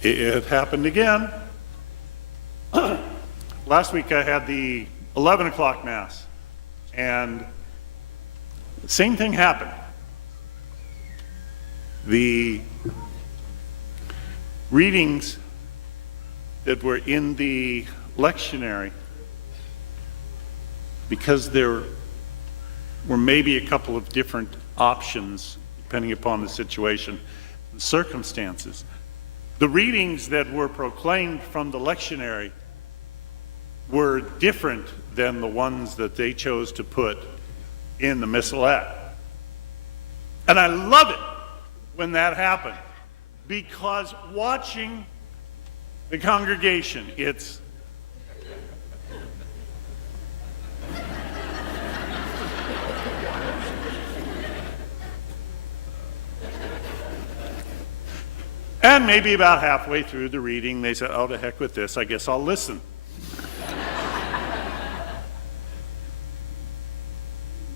It happened again. Last week I had the 11 o'clock Mass, and the same thing happened. The readings that were in the lectionary, because there were maybe a couple of different options depending upon the situation and circumstances, the readings that were proclaimed from the lectionary were different than the ones that they chose to put in the missalette. And I love it when that happened, because watching the congregation, it's and maybe about halfway through the reading, they said, oh, to heck with this, I guess I'll listen.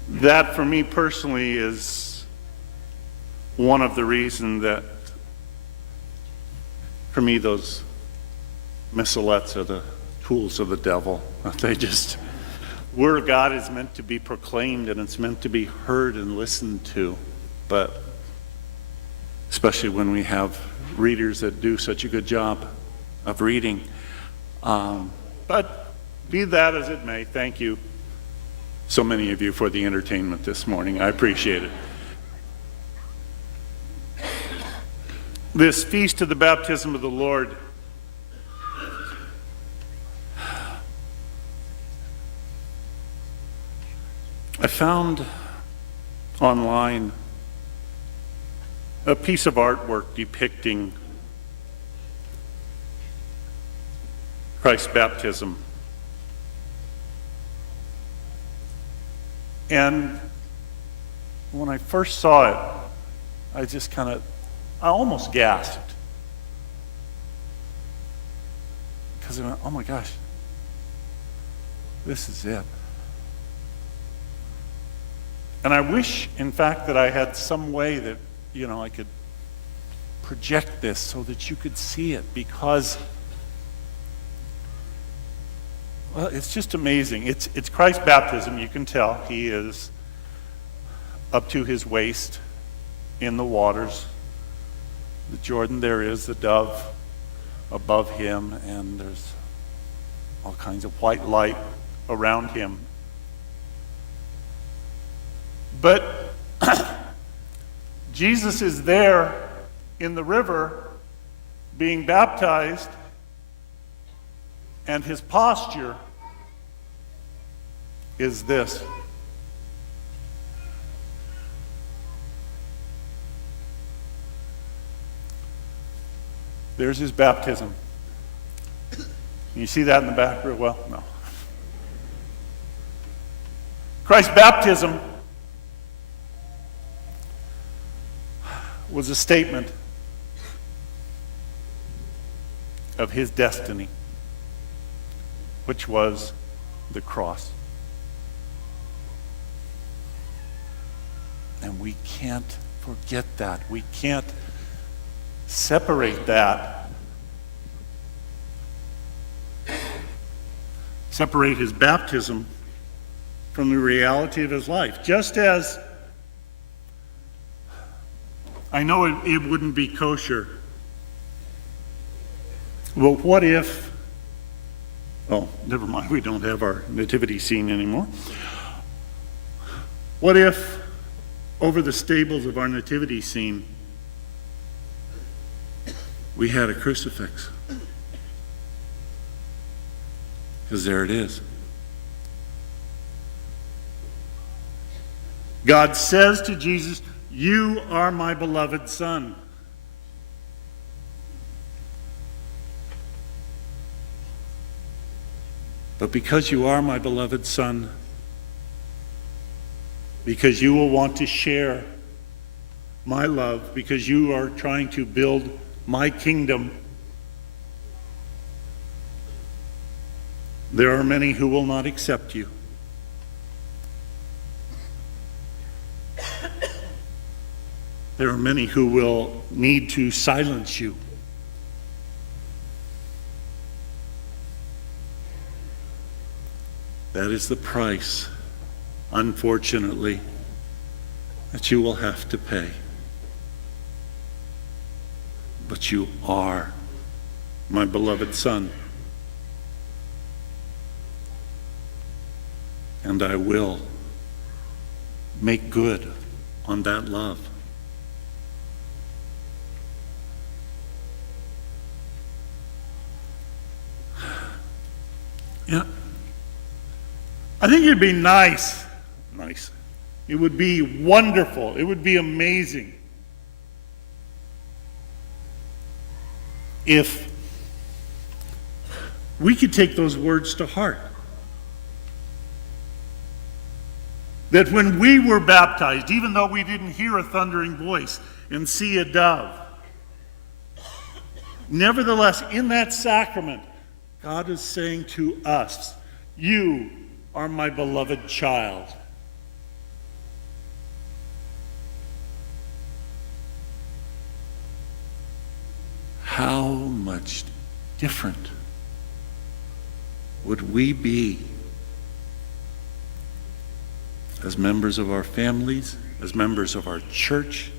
That, for me personally, is one of the reasons that, for me, those missalettes are the tools of the devil. They just, Word of God is meant to be proclaimed and it's meant to be heard and listened to, but especially when we have readers that do such a good job of reading. But be that as it may, thank you, so many of you, for the entertainment this morning. I appreciate it. This feast of the baptism of the Lord, I found online a piece of artwork depicting Christ's baptism. And when I first saw it, I almost gasped. Because I went, oh my gosh, this is it. And I wish, in fact, that I had some way that, I could project this so that you could see it, because, well, it's just amazing. It's Christ's baptism. You can tell he is up to his waist in the waters. The Jordan, there is the dove above him, and there's all kinds of white light around him. But Jesus is there in the river being baptized, and his posture is this. There's his baptism. You see that in the back real well? No. Christ's baptism was a statement of his destiny, which was the cross. And we can't forget that. We can't separate that. Separate his baptism from the reality of his life. Just as I know it wouldn't be kosher. Well, what if, oh, never mind, we don't have our nativity scene anymore. What if over the stables of our nativity scene we had a crucifix? Because there it is. God says to Jesus, you are my beloved Son. But because you are my beloved Son, because you will want to share my love, because you are trying to build my kingdom, there are many who will not accept you. There are many who will need to silence you. That is the price, unfortunately, that you will have to pay. But you are my beloved son. And I will make good on that love. Yeah. I think it'd be nice. It would be wonderful. It would be amazing if we could take those words to heart. That when we were baptized, even though we didn't hear a thundering voice and see a dove, nevertheless, in that sacrament, God is saying to us, you are my beloved child. How much different would we be as members of our families, as members of our church,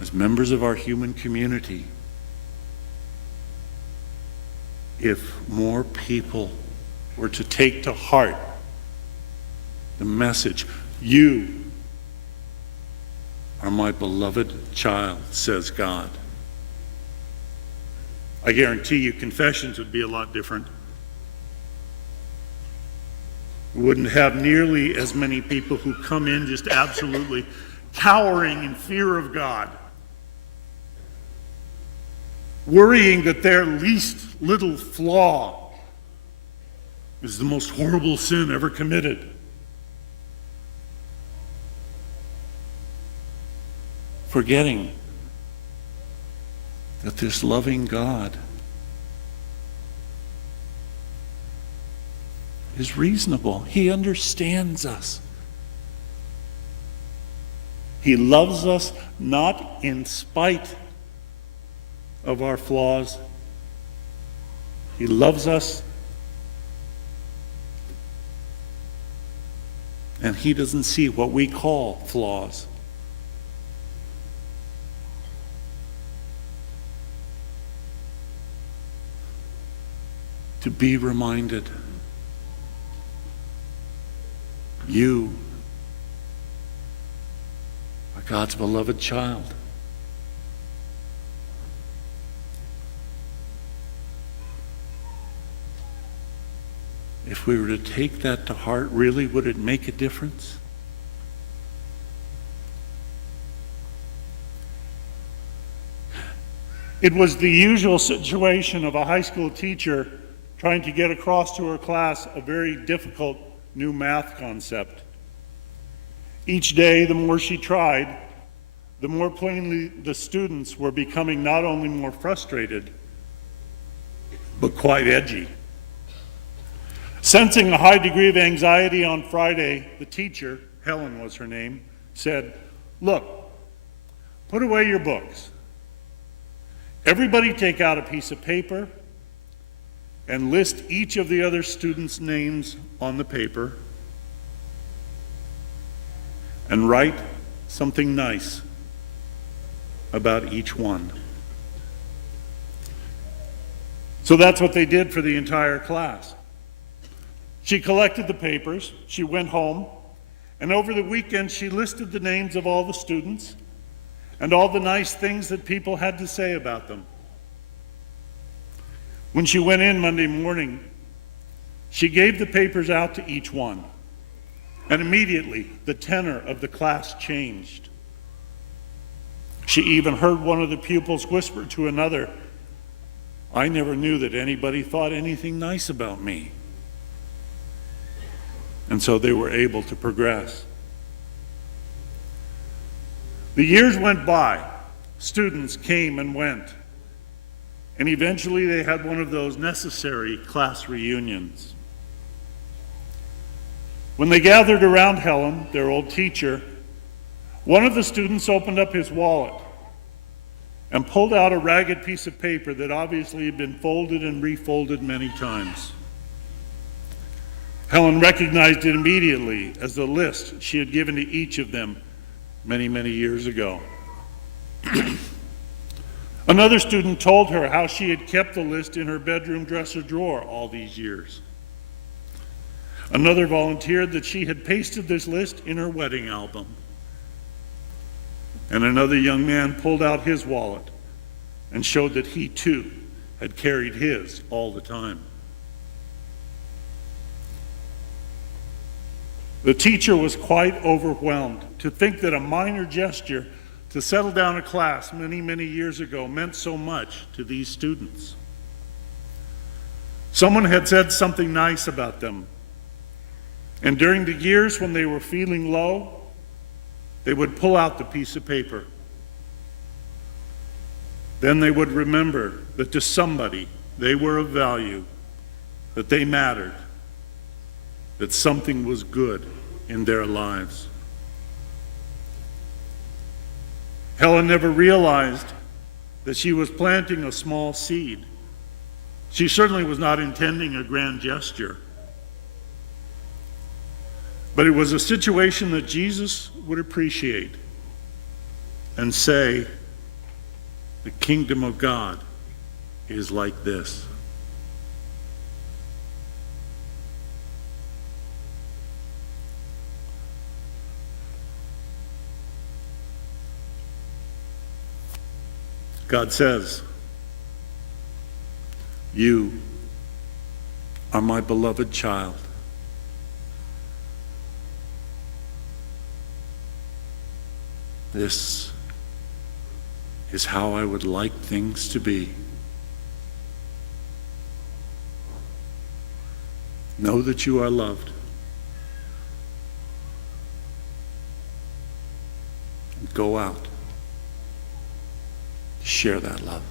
as members of our human community, if more people were to take to heart the message, you are my beloved child, says God. I guarantee you confessions would be a lot different. We wouldn't have nearly as many people who come in just absolutely cowering in fear of God, worrying that their least little flaw is the most horrible sin ever committed. Forgetting that this loving God is reasonable. He understands us. He loves us not in spite of our flaws. He loves us, and he doesn't see what we call flaws. To be reminded, you are God's beloved child. If we were to take that to heart, really, would it make a difference? It was the usual situation of a high school teacher trying to get across to her class a very difficult new math concept. Each day, the more she tried, the more plainly the students were becoming not only more frustrated, but quite edgy. Sensing a high degree of anxiety on Friday, the teacher, Helen was her name, said, "Look, put away your books. Everybody take out a piece of paper and list each of the other students' names on the paper and write something nice about each one." So that's what they did for the entire class. She collected the papers, she went home, and over the weekend she listed the names of all the students and all the nice things that people had to say about them. When she went in Monday morning, she gave the papers out to each one, and immediately the tenor of the class changed. She even heard one of the pupils whisper to another, "I never knew that anybody thought anything nice about me." And so they were able to progress. The years went by, students came and went, and eventually they had one of those necessary class reunions. When they gathered around Helen, their old teacher, one of the students opened up his wallet and pulled out a ragged piece of paper that obviously had been folded and refolded many times. Helen recognized it immediately as the list she had given to each of them many, many years ago. Another student told her how she had kept the list in her bedroom dresser drawer all these years. Another volunteered that she had pasted this list in her wedding album. And another young man pulled out his wallet and showed that he too had carried his all the time. The teacher was quite overwhelmed to think that a minor gesture to settle down a class many, many years ago meant so much to these students. Someone had said something nice about them, and during the years when they were feeling low, they would pull out the piece of paper. Then they would remember that to somebody they were of value, that they mattered, that something was good in their lives. Helen never realized that she was planting a small seed. She certainly was not intending a grand gesture. But it was a situation that Jesus would appreciate and say, the kingdom of God is like this. God says, you are my beloved child. This is how I would like things to be. Know that you are loved. And go out. Share that love.